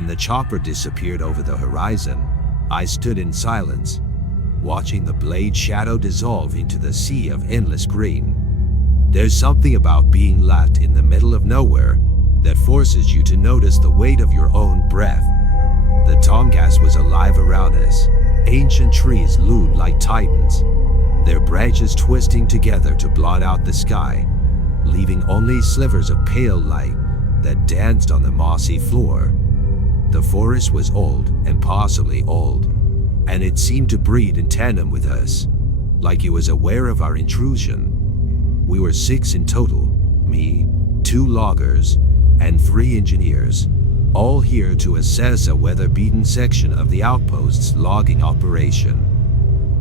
When the chopper disappeared over the horizon, I stood in silence, watching the blade shadow dissolve into the sea of endless green. There's something about being left in the middle of nowhere that forces you to notice the weight of your own breath. The Tongass was alive around us. Ancient trees loomed like titans, their branches twisting together to blot out the sky, leaving only slivers of pale light that danced on the mossy floor. The forest was old, impossibly old, and it seemed to breathe in tandem with us, like it was aware of our intrusion. We were 6 in total, me, 2 loggers, and 3 engineers, all here to assess a weather-beaten section of the outpost's logging operation.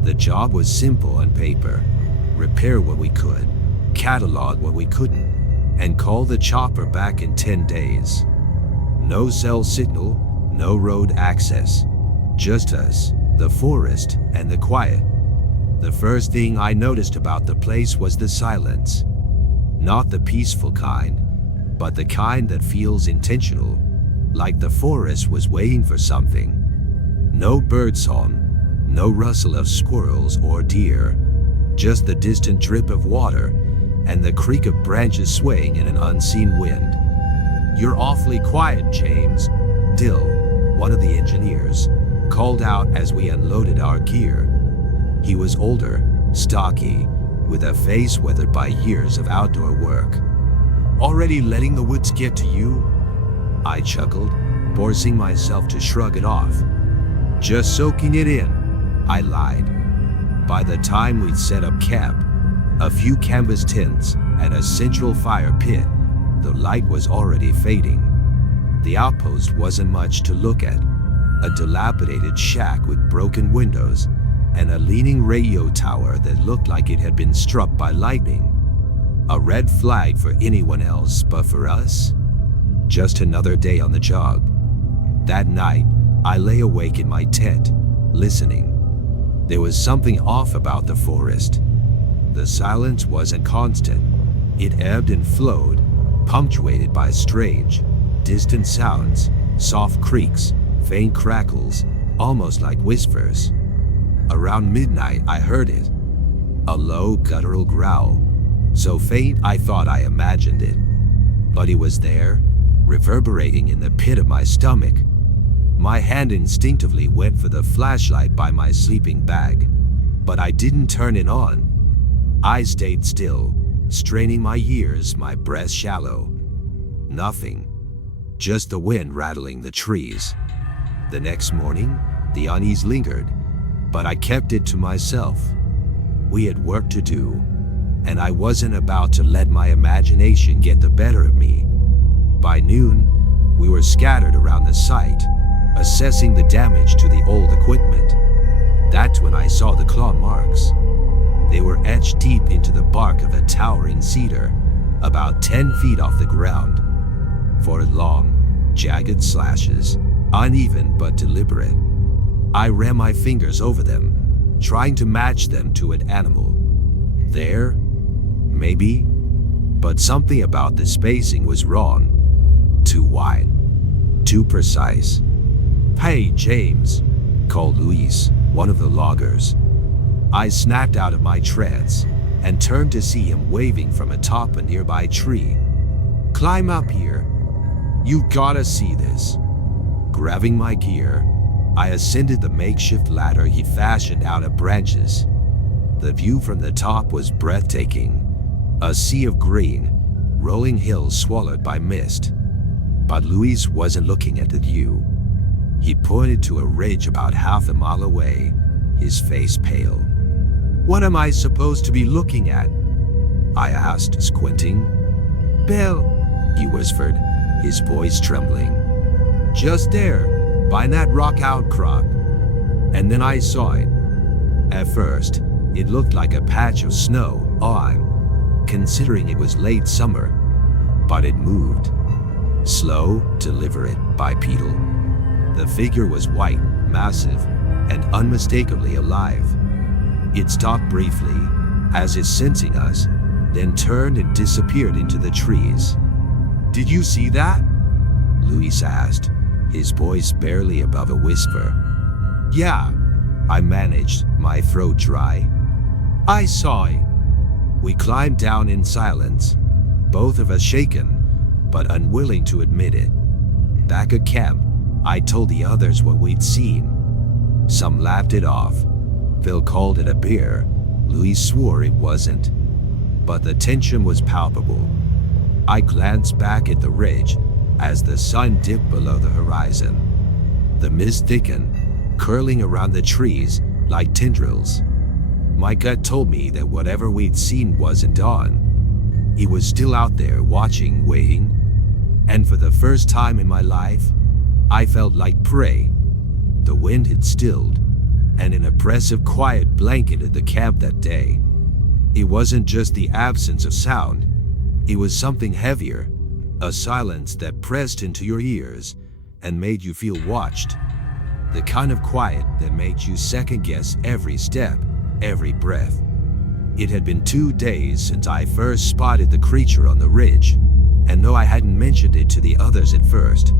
The job was simple on paper: repair what we could, catalog what we couldn't, and call the chopper back in 10 days. No cell signal, no road access, just us, the forest, and the quiet. The first thing I noticed about the place was the silence. Not the peaceful kind, but the kind that feels intentional, like the forest was waiting for something. No birdsong, no rustle of squirrels or deer, just the distant drip of water and the creak of branches swaying in an unseen wind. "You're awfully quiet, James," Dill, one of the engineers, called out as we unloaded our gear. He was older, stocky, with a face weathered by years of outdoor work. "Already letting the woods get to you?" I chuckled, forcing myself to shrug it off. "Just soaking it in," I lied. By the time we'd set up camp, a few canvas tents, and a central fire pit, the light was already fading. The outpost wasn't much to look at: a dilapidated shack with broken windows and a leaning radio tower that looked like it had been struck by lightning. A red flag for anyone else, but for us, just another day on the job. That night, I lay awake in my tent, listening. There was something off about the forest. The silence wasn't constant. It ebbed and flowed, punctuated by strange, distant sounds, soft creaks, faint crackles, almost like whispers. Around midnight, I heard it. A low, guttural growl, so faint I thought I imagined it. But it was there, reverberating in the pit of my stomach. My hand instinctively went for the flashlight by my sleeping bag, but I didn't turn it on. I stayed still, straining my ears, my breath shallow. Nothing. Just the wind rattling the trees. The next morning, the unease lingered, but I kept it to myself. We had work to do, and I wasn't about to let my imagination get the better of me. By noon, we were scattered around the site, assessing the damage to the old equipment. That's when I saw the claw marks. They were etched deep into the bark of a towering cedar, about 10 feet off the ground. 4 long, jagged slashes, uneven but deliberate. I ran my fingers over them, trying to match them to an animal. There? Maybe? But something about the spacing was wrong. Too wide. Too precise. "Hey, James," called Luis, one of the loggers. I snapped out of my trance and turned to see him waving from atop a nearby tree. "Climb up here. You've gotta see this." Grabbing my gear, I ascended the makeshift ladder he fashioned out of branches. The view from the top was breathtaking, a sea of green, rolling hills swallowed by mist. But Luis wasn't looking at the view. He pointed to a ridge about half a mile away, his face pale. "What am I supposed to be looking at?" I asked, squinting. "Bill," he whispered, his voice trembling. "Just there, by that rock outcrop." And then I saw it. At first, it looked like a patch of snow, considering it was late summer. But it moved. Slow, deliberate, bipedal. The figure was white, massive, and unmistakably alive. It stopped briefly, as if sensing us, then turned and disappeared into the trees. "Did you see that?" Luis asked, his voice barely above a whisper. "Yeah," I managed, my throat dry. "I saw it." We climbed down in silence, both of us shaken, but unwilling to admit it. Back at camp, I told the others what we'd seen. Some laughed it off. Phil called it a bear. Louis swore it wasn't. But the tension was palpable. I glanced back at the ridge as the sun dipped below the horizon. The mist thickened, curling around the trees like tendrils. My gut told me that whatever we'd seen wasn't on. He was still out there watching, waiting. And for the first time in my life, I felt like prey. The wind had stilled, and an oppressive quiet blanketed the camp that day. It wasn't just the absence of sound. It was something heavier, a silence that pressed into your ears and made you feel watched. The kind of quiet that made you second-guess every step, every breath. It had been 2 days since I first spotted the creature on the ridge, and though I hadn't mentioned it to the others at first,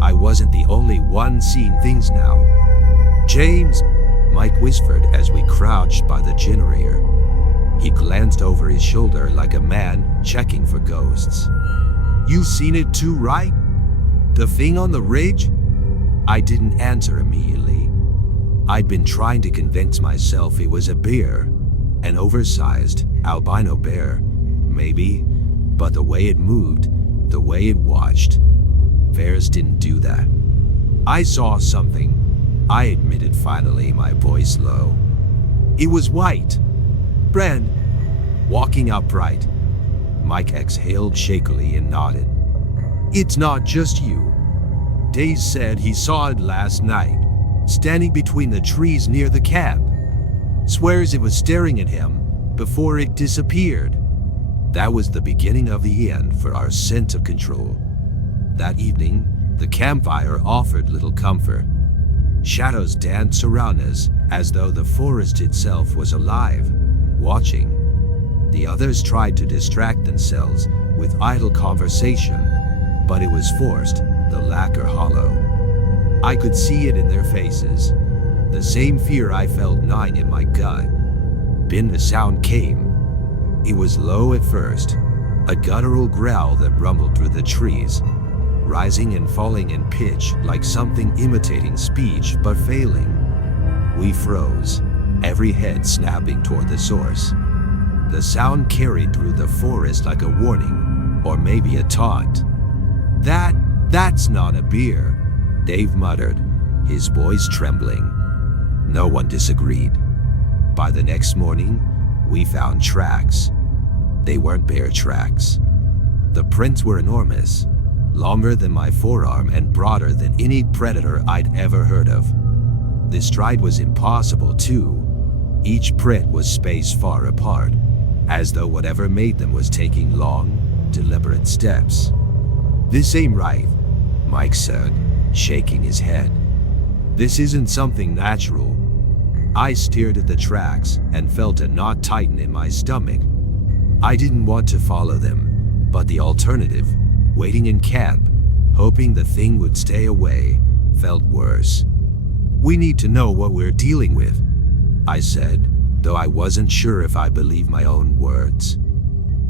I wasn't the only one seeing things now. "James," Mike whispered as we crouched by the generator. He glanced over his shoulder like a man checking for ghosts. "You seen it too, right? The thing on the ridge?" I didn't answer immediately. I'd been trying to convince myself it was a bear, an oversized albino bear, maybe, but the way it moved, the way it watched, bears didn't do that. "I saw something," I admitted finally, my voice low. "It was white. Brand, walking upright." Mike exhaled shakily and nodded. "It's not just you. Dave said he saw it last night, standing between the trees near the camp. Swears it was staring at him before it disappeared." That was the beginning of the end for our sense of control. That evening, the campfire offered little comfort. Shadows danced around us as though the forest itself was alive, watching. The others tried to distract themselves with idle conversation, but it was forced, the lacquer hollow. I could see it in their faces, the same fear I felt gnawing in my gut. Then the sound came. It was low at first, a guttural growl that rumbled through the trees, rising and falling in pitch like something imitating speech but failing. We froze, every head snapping toward the source. The sound carried through the forest like a warning, or maybe a taunt. That's not a bear," Dave muttered, his voice trembling. No one disagreed. By the next morning, we found tracks. They weren't bear tracks. The prints were enormous, longer than my forearm and broader than any predator I'd ever heard of. The stride was impossible too. Each print was spaced far apart, as though whatever made them was taking long, deliberate steps. "This ain't right," Mike said, shaking his head. "This isn't something natural." I stared at the tracks and felt a knot tighten in my stomach. I didn't want to follow them, but the alternative, waiting in camp, hoping the thing would stay away, felt worse. "We need to know what we're dealing with," I said, though I wasn't sure if I believed my own words.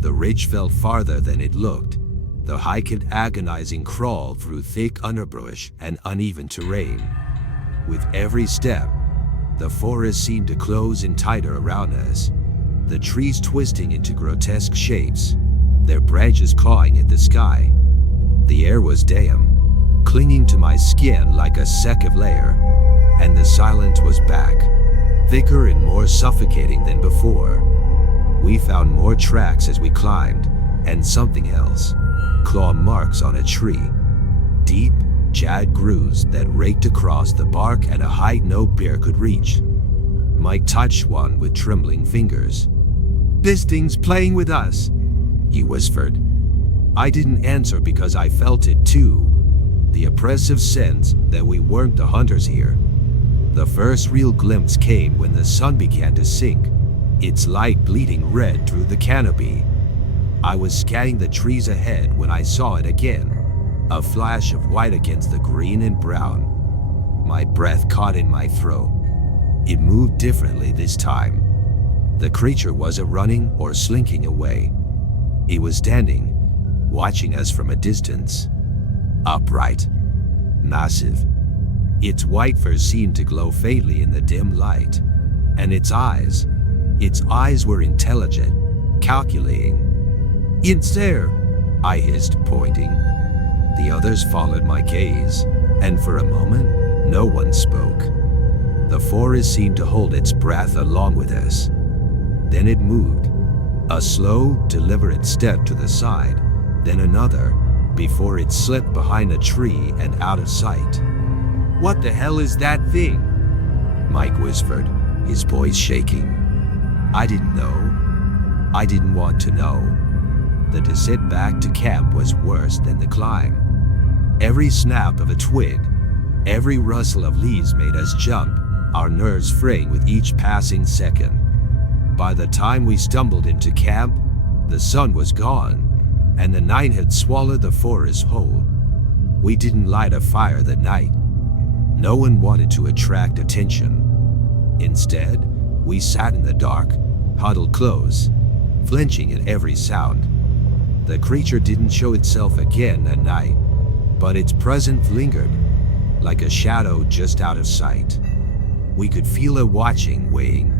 The ridge felt farther than it looked, the hike an agonizing crawl through thick underbrush and uneven terrain. With every step, the forest seemed to close in tighter around us, the trees twisting into grotesque shapes, their branches clawing at the sky. The air was damp, clinging to my skin like a second layer, and the silence was back, thicker and more suffocating than before. We found more tracks as we climbed, and something else. Claw marks on a tree. Deep, jagged grooves that raked across the bark at a height no bear could reach. Mike touched one with trembling fingers. "This thing's playing with us," he whispered. I didn't answer because I felt it too. The oppressive sense that we weren't the hunters here. The first real glimpse came when the sun began to sink, its light bleeding red through the canopy. I was scanning the trees ahead when I saw it again, a flash of white against the green and brown. My breath caught in my throat. It moved differently this time. The creature wasn't running or slinking away. It was standing, watching us from a distance. Upright, massive. Its white fur seemed to glow faintly in the dim light, and its eyes were intelligent, calculating. "It's there," I hissed, pointing. The others followed my gaze, and for a moment, no one spoke. The forest seemed to hold its breath along with us. Then it moved, a slow, deliberate step to the side, then another, before it slipped behind a tree and out of sight. "What the hell is that thing?" Mike whispered, his voice shaking. I didn't know. I didn't want to know. The descent back to camp was worse than the climb. Every snap of a twig, every rustle of leaves made us jump, our nerves fraying with each passing second. By the time we stumbled into camp, the sun was gone, and the night had swallowed the forest whole. We didn't light a fire that night. No one wanted to attract attention. Instead, we sat in the dark, huddled close, flinching at every sound. The creature didn't show itself again at night, but its presence lingered, like a shadow just out of sight. We could feel it watching, weighing.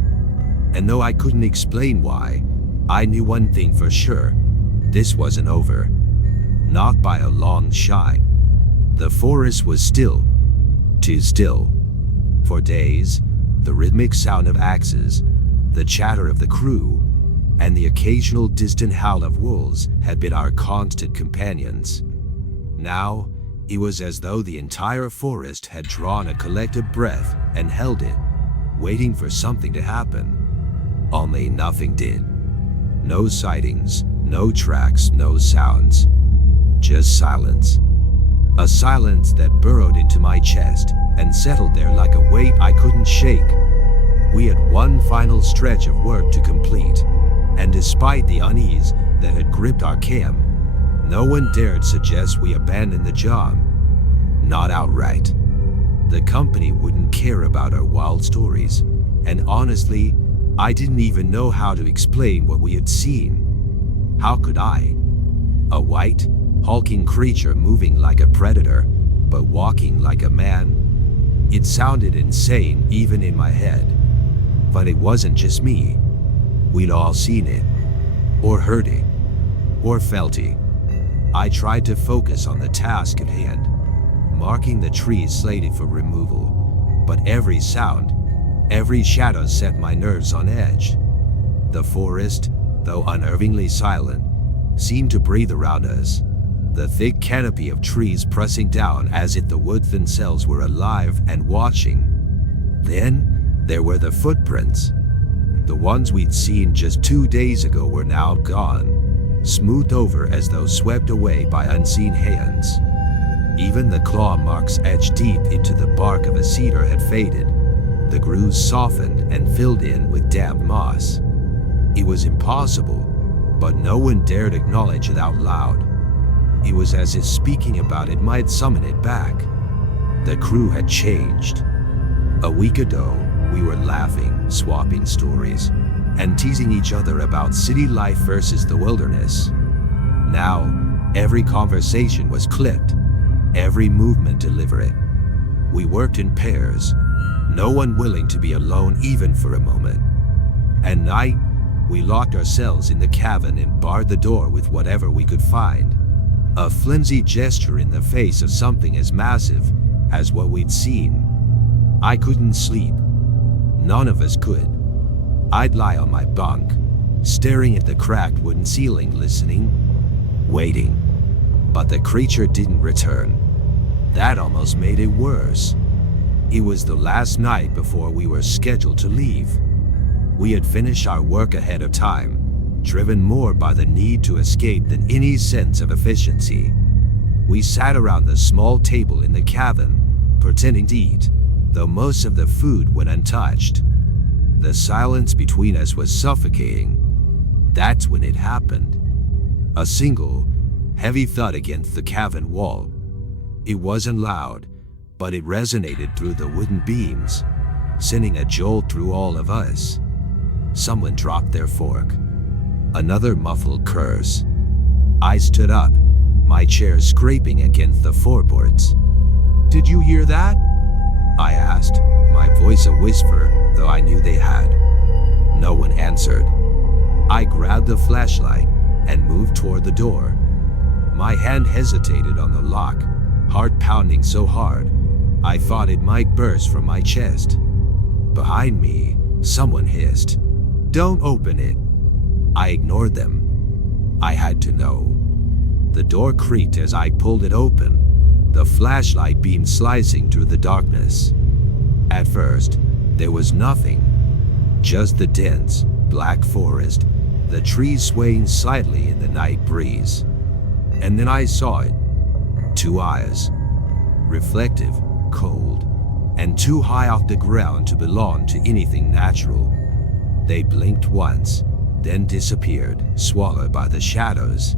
And though I couldn't explain why, I knew one thing for sure. This wasn't over. Not by a long shot. The forest was still. Too still. For days, the rhythmic sound of axes, the chatter of the crew, and the occasional distant howl of wolves had been our constant companions. Now, it was as though the entire forest had drawn a collective breath and held it, waiting for something to happen. Only nothing did. No sightings, no tracks, no sounds. Just silence. A silence that burrowed into my chest and settled there like a weight I couldn't shake. We had one final stretch of work to complete, and despite the unease that had gripped our camp, no one dared suggest we abandon the job. Not outright. The company wouldn't care about our wild stories, and honestly, I didn't even know how to explain what we had seen. How could I? A white, hulking creature moving like a predator, but walking like a man? It sounded insane even in my head. But it wasn't just me. We'd all seen it, or heard it, or felt it. I tried to focus on the task at hand, marking the trees slated for removal, but every sound, every shadow set my nerves on edge. The forest, though unnervingly silent, seemed to breathe around us, the thick canopy of trees pressing down as if the woods themselves were alive and watching. Then, there were the footprints. The ones we'd seen just 2 days ago were now gone, smoothed over as though swept away by unseen hands. Even the claw marks etched deep into the bark of a cedar had faded. The grooves softened and filled in with damp moss. It was impossible, but no one dared acknowledge it out loud. It was as if speaking about it might summon it back. The crew had changed. A week ago, we were laughing, swapping stories, and teasing each other about city life versus the wilderness. Now, every conversation was clipped, every movement deliberate. We worked in pairs, no one willing to be alone even for a moment. At night, we locked ourselves in the cabin and barred the door with whatever we could find. A flimsy gesture in the face of something as massive as what we'd seen. I couldn't sleep. None of us could. I'd lie on my bunk, staring at the cracked wooden ceiling, listening, waiting. But the creature didn't return. That almost made it worse. It was the last night before we were scheduled to leave. We had finished our work ahead of time, driven more by the need to escape than any sense of efficiency. We sat around the small table in the cabin, pretending to eat, though most of the food went untouched. The silence between us was suffocating. That's when it happened. A single, heavy thud against the cabin wall, It wasn't loud, but it resonated through the wooden beams, sending a jolt through all of us. Someone dropped their fork. Another muffled curse. I stood up, my chair scraping against the floorboards. "Did you hear that?" I asked, my voice a whisper, though I knew they had. No one answered. I grabbed the flashlight and moved toward the door. My hand hesitated on the lock, heart pounding so hard, I thought it might burst from my chest. Behind me, someone hissed, "Don't open it." I ignored them. I had to know. The door creaked as I pulled it open, the flashlight beam slicing through the darkness. At first, there was nothing, just the dense, black forest, the trees swaying slightly in the night breeze. And then I saw it. Two eyes, reflective, cold, and too high off the ground to belong to anything natural. They blinked once, then disappeared, swallowed by the shadows.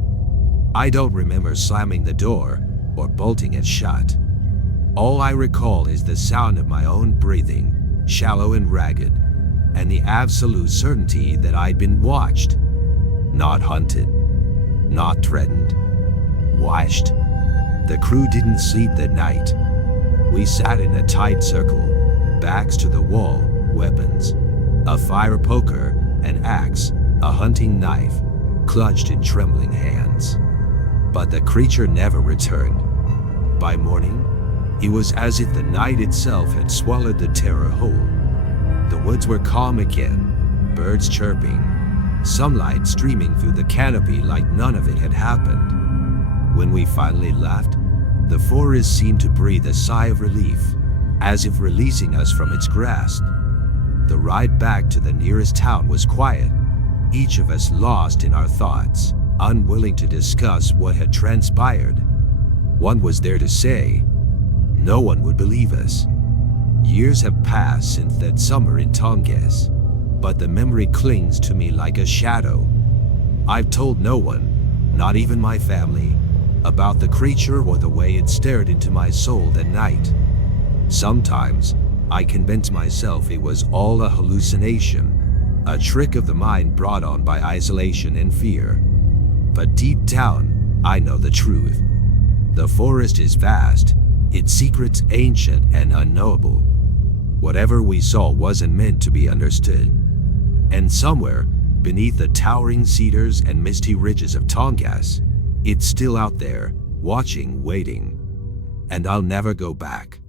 I don't remember slamming the door or bolting it shut. All I recall is the sound of my own breathing, shallow and ragged, and the absolute certainty that I'd been watched. Not hunted, not threatened, watched. The crew didn't sleep that night. We sat in a tight circle, backs to the wall, weapons, a fire poker, an axe, a hunting knife, clutched in trembling hands. But the creature never returned. By morning, it was as if the night itself had swallowed the terror whole. The woods were calm again, birds chirping, sunlight streaming through the canopy like none of it had happened. When we finally left, the forest seemed to breathe a sigh of relief, as if releasing us from its grasp. The ride back to the nearest town was quiet, each of us lost in our thoughts, unwilling to discuss what had transpired. One was there to say, no one would believe us. Years have passed since that summer in Tongass, but the memory clings to me like a shadow. I've told no one, not even my family, about the creature or the way it stared into my soul that night. Sometimes, I convinced myself it was all a hallucination, a trick of the mind brought on by isolation and fear. But deep down, I know the truth. The forest is vast, its secrets ancient and unknowable. Whatever we saw wasn't meant to be understood. And somewhere, beneath the towering cedars and misty ridges of Tongass, it's still out there, watching, waiting. And I'll never go back.